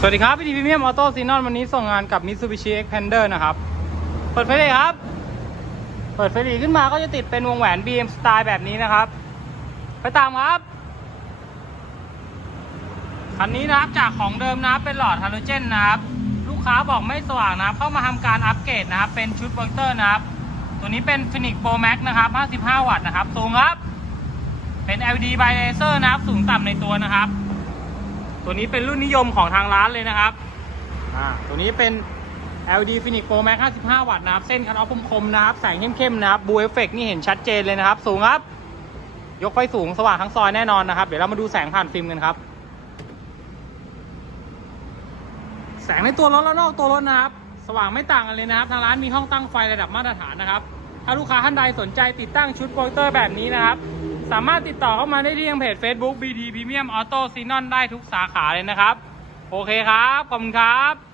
สวัสดีครับพี่ดีพรีเมียมออโต้ซีนอนวันนี้ส่งงานกับ Mitsubishi Xpander นะครับ เปิดไฟเลยครับ เปิดไฟหลีขึ้นมาก็จะติดเป็นวงแหวน BM Style แบบนี้นะครับ ไปตามครับ คันนี้นะครับจากของเดิมนับเป็นหลอดฮาโลเจนนะครับ ลูกค้าบอกไม่สว่างนะครับ เข้ามาทำการอัปเกรดนะครับ เป็นชุดโปรเจคเตอร์นะครับ ตัวนี้เป็น Phoenix Pro Max นะครับ 55 วัตต์นะครับ สูงครับ เป็น LED by laser นะครับ สูงต่ำในตัวนะครับ ตัวนี้เป็นรุ่นนิยมของทางร้านเลยนะครับอ่าตัวนี้เป็น LED Phoenix Pro Max 55 วัตต์นะครับ เส้นคันออฟคมๆนะครับ แสงเข้มๆนะครับบูเอฟเฟกนี่เห็นชัดเจนเลยนะครับ สูงครับ ยกไฟสูงสว่างทั้งซอยแน่นอนนะครับ เดี๋ยวเรามาดูแสงผ่านฟิล์มกันครับ แสงในตัวรถและนอกตัวรถนะครับ สว่างไม่ต่างกันเลยนะครับ ทางร้านมีห้องตั้งไฟระดับมาตรฐานนะครับ ถ้าลูกค้าท่านใดสนใจติดตั้งชุดโปรเจคเตอร์แบบนี้นะครับ สามารถติดต่อเข้ามาได้ที่ยังเพจ Facebook BD Premium Auto Sinon ได้ทุกสาขาเลยนะครับ โอเคครับ ขอบคุณครับ